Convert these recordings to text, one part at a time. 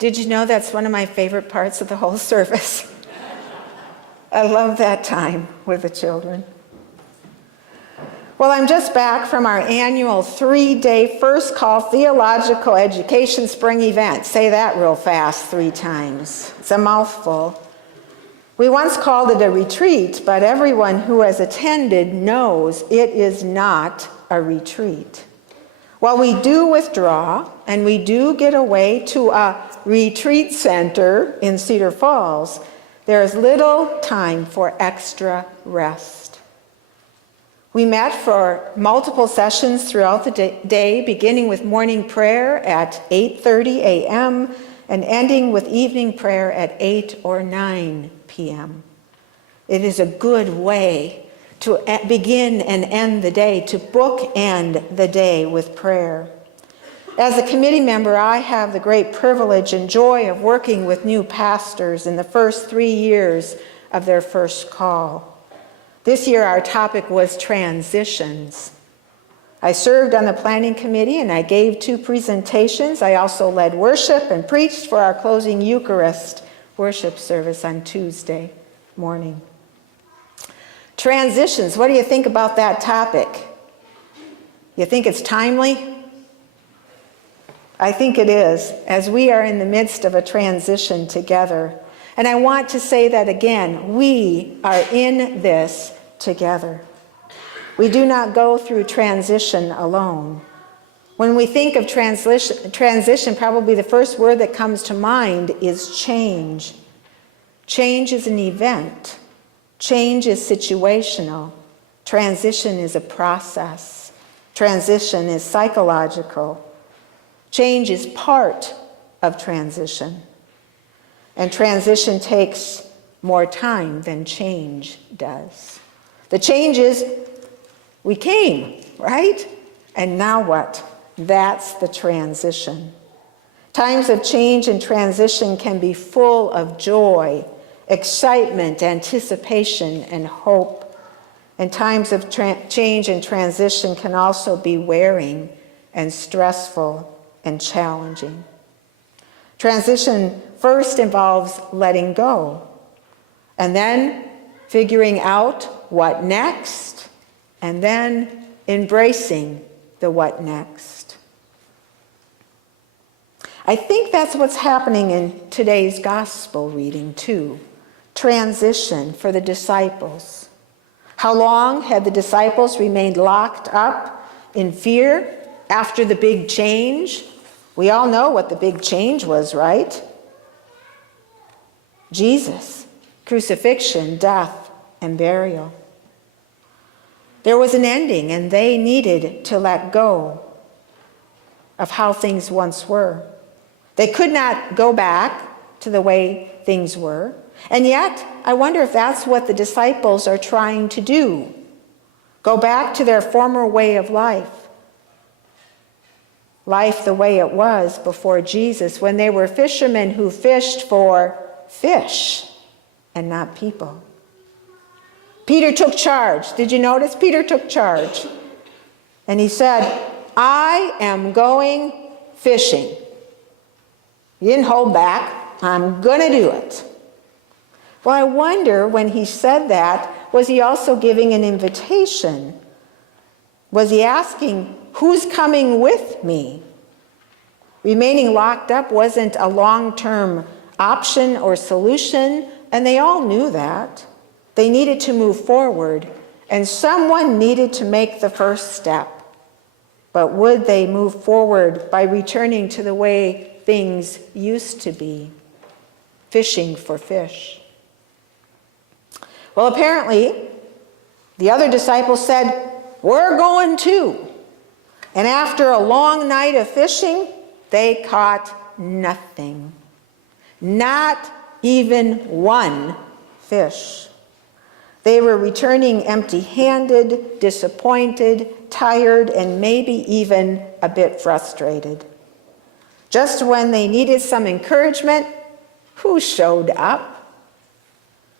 Did you know that's one of my favorite parts of the whole service? I love that time with the children. Well, I'm just back from our annual 3-day First Call Theological Education Spring event. Say that real fast 3 times. It's a mouthful. We once called it a retreat, but everyone who has attended knows it is not a retreat. While we do withdraw and we do get away to a retreat center in Cedar Falls, there is little time for extra rest. We met for multiple sessions throughout the day, beginning with morning prayer at 8:30 a.m. and ending with evening prayer at 8 or 9 p.m. It is a good way to begin and end the day, to bookend the day with prayer. As a committee member, I have the great privilege and joy of working with new pastors in the first 3 years of their first call. This year, our topic was transitions. I served on the planning committee and I gave 2 presentations. I also led worship and preached for our closing Eucharist worship service on Tuesday morning. Transitions, what do you think about that topic? You think it's timely? I think it is, as we are in the midst of a transition together. And I want to say that again, we are in this together. We do not go through transition alone. When we think of transition, probably the first word that comes to mind is change. Change is an event. Change is situational. Transition is a process. Transition is psychological. Change is part of transition. And transition takes more time than change does. The change is, we came, right? And now what? That's the transition. Times of change and transition can be full of joy, excitement, anticipation, and hope. And times of change and transition can also be wearing and stressful and challenging. Transition first involves letting go, and then figuring out what next, and then embracing the what next. I think that's what's happening in today's gospel reading too. Transition for the disciples. How long had the disciples remained locked up in fear after the big change? We all know what the big change was, right? Jesus, crucifixion, death, and burial. There was an ending, and they needed to let go of how things once were. They could not go back to the way things were. And yet, I wonder if that's what the disciples are trying to do. Go back to their former way of life. Life the way it was before Jesus, when they were fishermen who fished for fish and not people. Peter took charge. Did you notice? Peter took charge. And he said, I am going fishing. He didn't hold back. I'm going to do it. Well, I wonder when he said that, was he also giving an invitation? Was he asking, who's coming with me? Remaining locked up wasn't a long-term option or solution, and they all knew that. They needed to move forward, and someone needed to make the first step. But would they move forward by returning to the way things used to be? Fishing for fish. Well, apparently, the other disciples said, we're going too. And after a long night of fishing, they caught nothing. Not even one fish. They were returning empty-handed, disappointed, tired, and maybe even a bit frustrated. Just when they needed some encouragement, who showed up?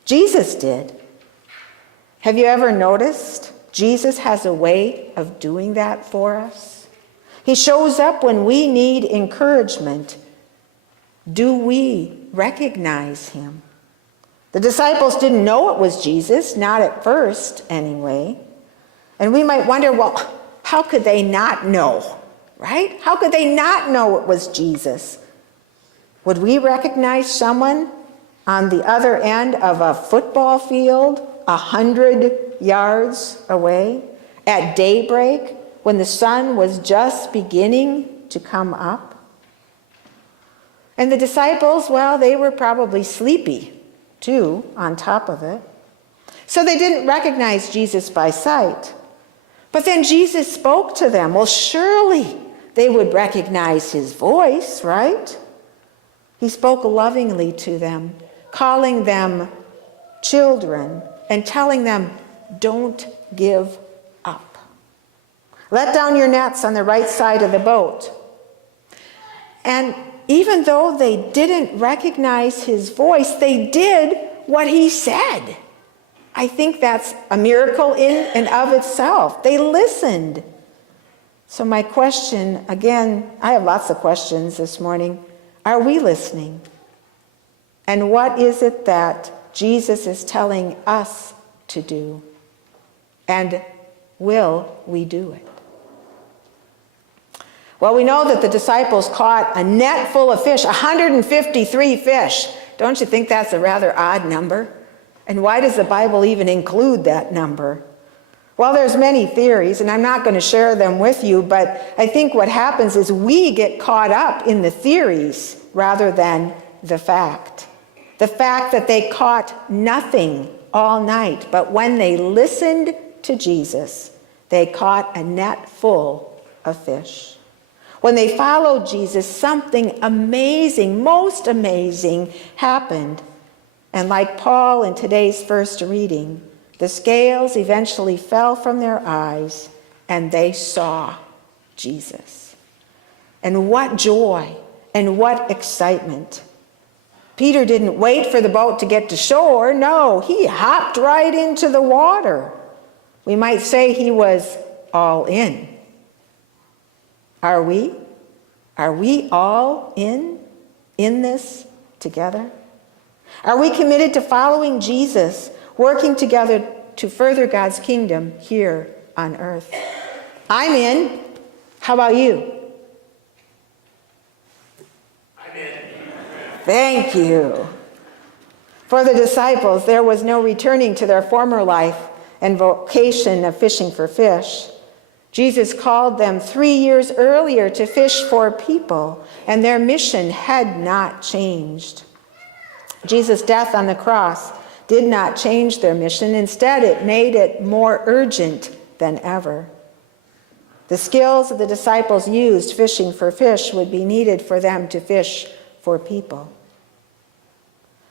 Jesus did. Have you ever noticed? Jesus has a way of doing that for us. He shows up when we need encouragement. Do we recognize him? The disciples didn't know it was Jesus, not at first anyway. And we might wonder, well, how could they not know, right? How could they not know it was Jesus? Would we recognize someone on the other end of a football field 100 yards away at daybreak when the sun was just beginning to come up? And the disciples, well, they were probably sleepy too, on top of it. So they didn't recognize Jesus by sight. But then Jesus spoke to them. Well, surely they would recognize his voice, right? He spoke lovingly to them, calling them children and telling them, don't give up. Let down your nets on the right side of the boat. And even though they didn't recognize his voice, they did what he said. I think that's a miracle in and of itself. They listened. So my question, again, I have lots of questions this morning. Are we listening? And what is it that Jesus is telling us to do? And will we do it? Well, we know that the disciples caught a net full of fish, 153 fish. Don't you think that's a rather odd number? And why does the Bible even include that number? Well, there's many theories, and I'm not going to share them with you, but I think what happens is we get caught up in the theories rather than the fact. The fact that they caught nothing all night, but when they listened to Jesus, they caught a net full of fish. When they followed Jesus, something amazing, most amazing, happened. And like Paul in today's first reading, the scales eventually fell from their eyes and they saw Jesus. And what joy and what excitement. Peter didn't wait for the boat to get to shore. No, he hopped right into the water. We might say he was all in. Are we? Are we all in this together? Are we committed to following Jesus, working together to further God's kingdom here on earth? I'm in. How about you? I'm in. Thank you. For the disciples, there was no returning to their former life and vocation of fishing for fish. Jesus called them 3 years earlier to fish for people, and their mission had not changed. Jesus' death on the cross did not change their mission. Instead, it made it more urgent than ever. The skills that the disciples used fishing for fish would be needed for them to fish for people.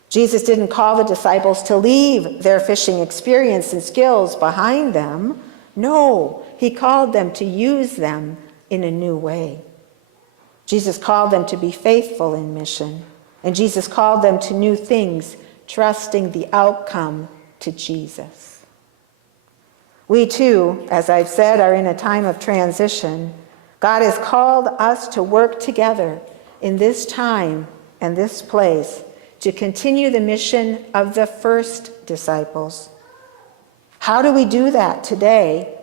Jesus didn't call the disciples to leave their fishing experience and skills behind them. No, he called them to use them in a new way. Jesus called them to be faithful in mission, and Jesus called them to new things, trusting the outcome to Jesus. We too, as I've said, are in a time of transition. God has called us to work together in this time and this place to continue the mission of the first disciples. How do we do that today?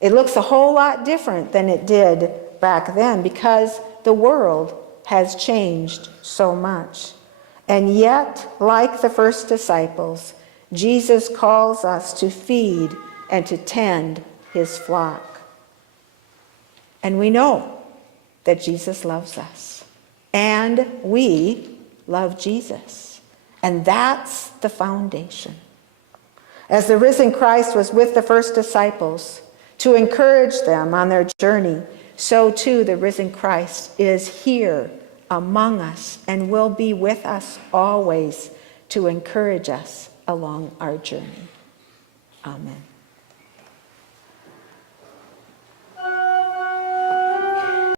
It looks a whole lot different than it did back then because the world has changed so much. And yet, like the first disciples, Jesus calls us to feed and to tend his flock. And we know that Jesus loves us. And we love Jesus. And that's the foundation. As the risen Christ was with the first disciples to encourage them on their journey, so too the risen Christ is here among us and will be with us always to encourage us along our journey. Amen.